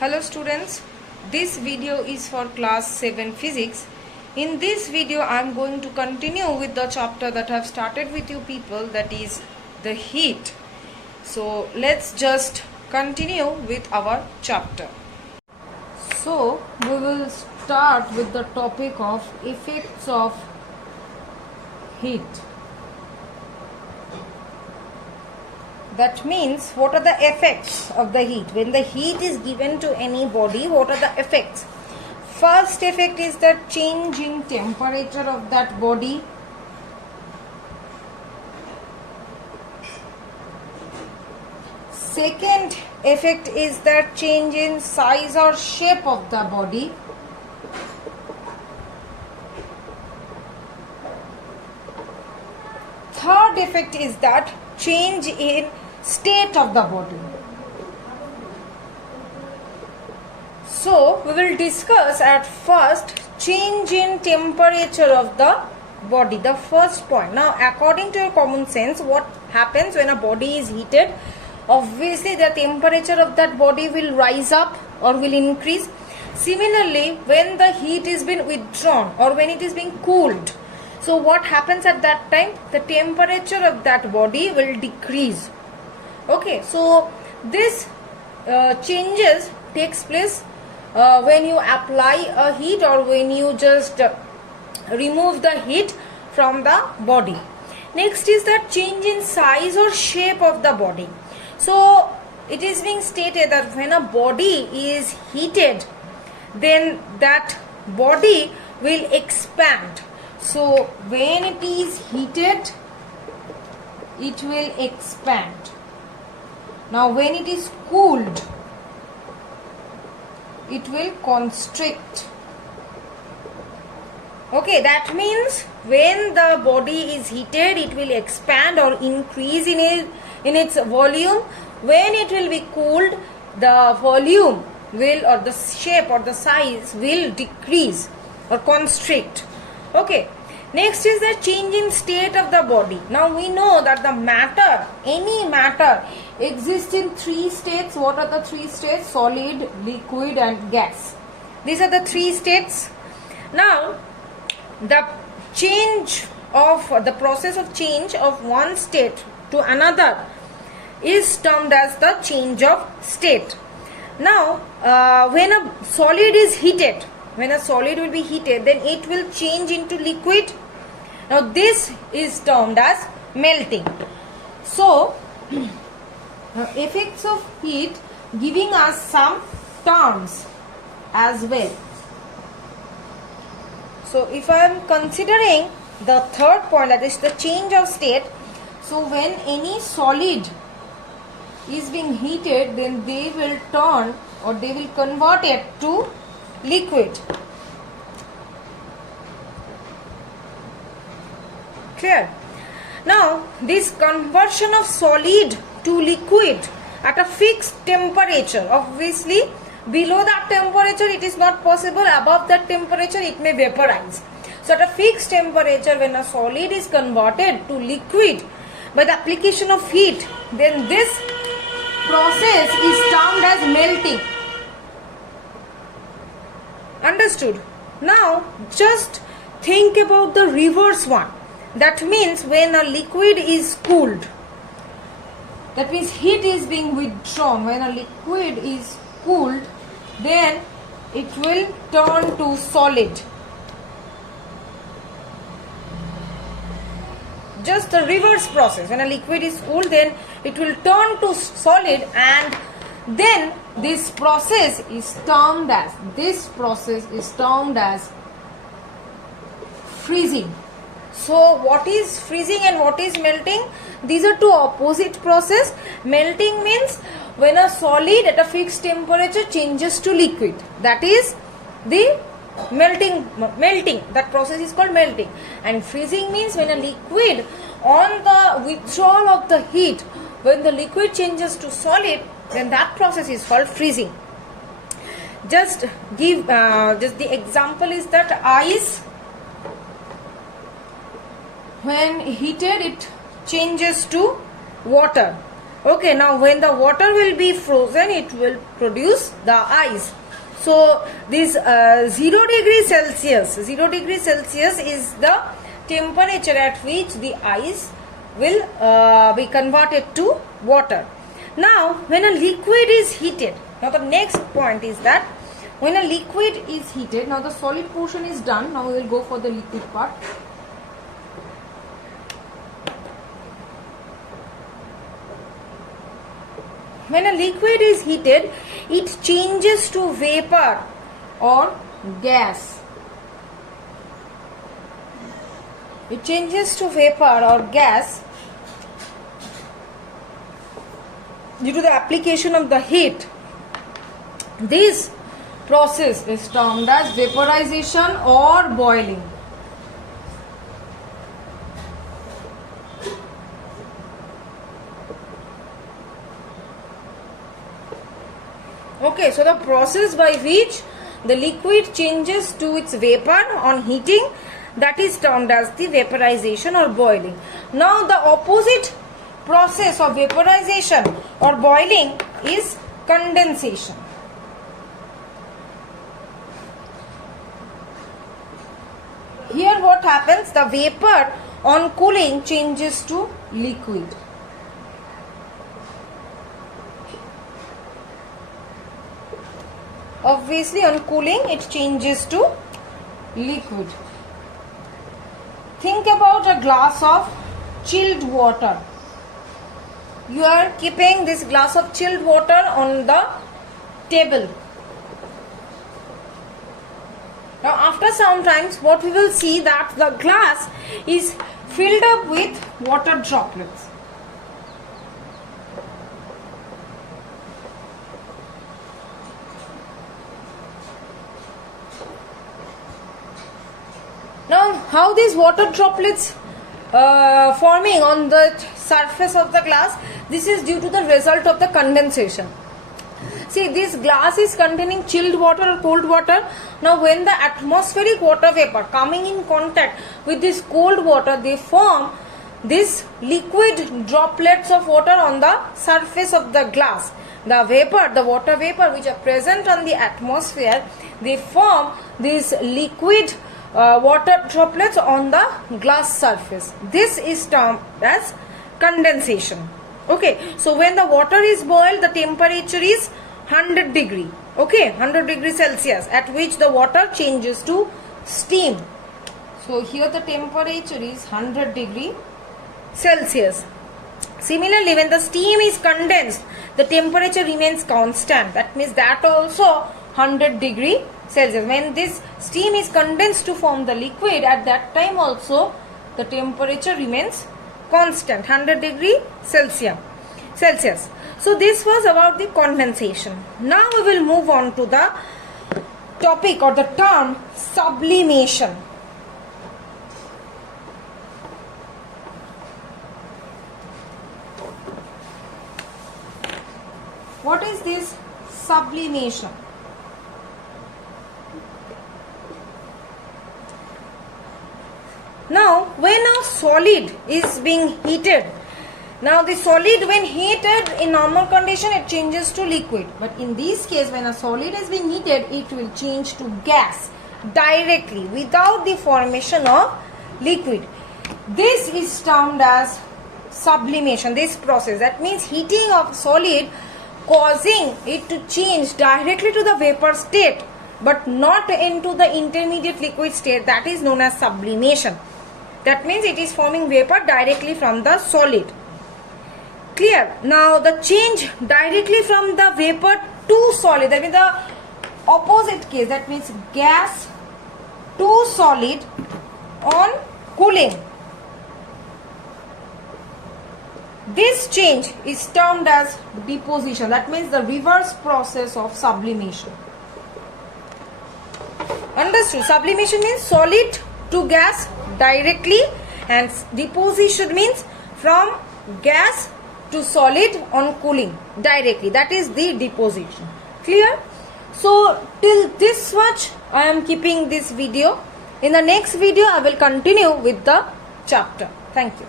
Hello students, this video is for class 7 physics. In this video I am going to continue with the chapter that I have started with you people, that is the heat. So let's just continue with our chapter. So we will start with the topic of effects of heat. That means, what are the effects of the heat? When the heat is given to any body, what are the effects? First effect is the change in temperature of that body. Second effect is that change in size or shape of the body. Third effect is that change in state of the body. So we will discuss at first change in temperature of the body, the first point. Now according to your common sense, what happens when a body is heated? Obviously the temperature of that body will rise up or will increase. Similarly, when the heat is being withdrawn or when it is being cooled, so what happens at that time? The temperature of that body will decrease. Okay, so this changes takes place when you apply a heat or when you just remove the heat from the body. Next is the change in size or shape of the body. So it is being stated that when a body is heated, then that body will expand. So when it is heated, it will expand. Now when it is cooled, it will constrict. Okay, that means when the body is heated, it will expand or increase in its volume. When it will be cooled, the volume will, or the shape or the size will decrease or constrict. Okay, next is the change in state of the body. Now we know that the matter, any matter, exists in three states. What are the three states? Solid, liquid and gas. These are the three states. Now the change of the process of change of one state to another is termed as the change of state. Now when a solid is heated, when a solid will be heated, then it will change into liquid. Now this is termed as melting. So effects of heat giving us some terms as well. So if I am considering the third point, that is the change of state. So when any solid is being heated, then they will turn or they will convert it to liquid. Clear? Now this conversion of solid to liquid at a fixed temperature, obviously below that temperature it is not possible, above that temperature it may vaporize. So at a fixed temperature, when a solid is converted to liquid by the application of heat, then this process is termed as melting. Understood? Now just think about the reverse one. That means when a liquid is cooled, that means heat is being withdrawn. When a liquid is cooled, then it will turn to solid. Just the reverse process. When a liquid is cooled, then it will turn to solid, and then this process is termed as freezing. So what is freezing and what is melting? These are two opposite processes. Melting means when a solid at a fixed temperature changes to liquid. That is the melting. That process is called melting. And freezing means when a liquid, on the withdrawal of the heat, when the liquid changes to solid, then that process is called freezing. Just the example is that ice, when heated, it changes to water. Okay, now when the water will be frozen, it will produce the ice. So this 0 degree Celsius is the temperature at which the ice will be converted to water. Now when a liquid is heated, now the next point is that when a liquid is heated, now the solid portion is done, now we will go for the liquid part. When a liquid is heated, it changes to vapor or gas. It changes to vapor or gas due to the application of the heat. This process is termed as vaporization or boiling. Okay, so the process by which the liquid changes to its vapor on heating, that is termed as the vaporization or boiling. Now the opposite process of vaporization or boiling is condensation. Here what happens, the vapor on cooling changes to liquid. Obviously on cooling it changes to liquid. Think about a glass of chilled water. You are keeping this glass of chilled water on the table. Now after some times what we will see, that the glass is filled up with water droplets. Now how these water droplets forming on the surface of the glass, this is due to the result of the condensation. See, this glass is containing chilled water or cold water. Now when the atmospheric water vapor coming in contact with this cold water, they form this liquid droplets of water on the surface of the glass. The vapor, the water vapor which are present on the atmosphere, they form these liquid water droplets on the glass surface. This is termed as condensation. Okay, so when the water is boiled, the temperature is 100 degree. Okay, 100 degree Celsius, at which the water changes to steam. So here the temperature is 100 degree Celsius. Similarly, when the steam is condensed, the temperature remains constant. That means that also 100 degree Celsius. When this steam is condensed to form the liquid, at that time also the temperature remains constant, 100 degree Celsius. So this was about the condensation. Now we will move on to the topic or the term sublimation. What is this sublimation? Now when a solid is being heated, now the solid when heated in normal condition it changes to liquid, but in this case when a solid is being heated it will change to gas directly without the formation of liquid. This is termed as sublimation, this process. That means heating of solid causing it to change directly to the vapor state but not into the intermediate liquid state, that is known as sublimation. That means it is forming vapor directly from the solid. Clear? Now the change directly from the vapor to solid, that means the opposite case, that means gas to solid on cooling. This change is termed as deposition. That means the reverse process of sublimation. Understood? Sublimation means solid to gas directly, and deposition means from gas to solid on cooling directly. That is the deposition. Clear? So till this much I am keeping this video. In the next video I will continue with the chapter. Thank you.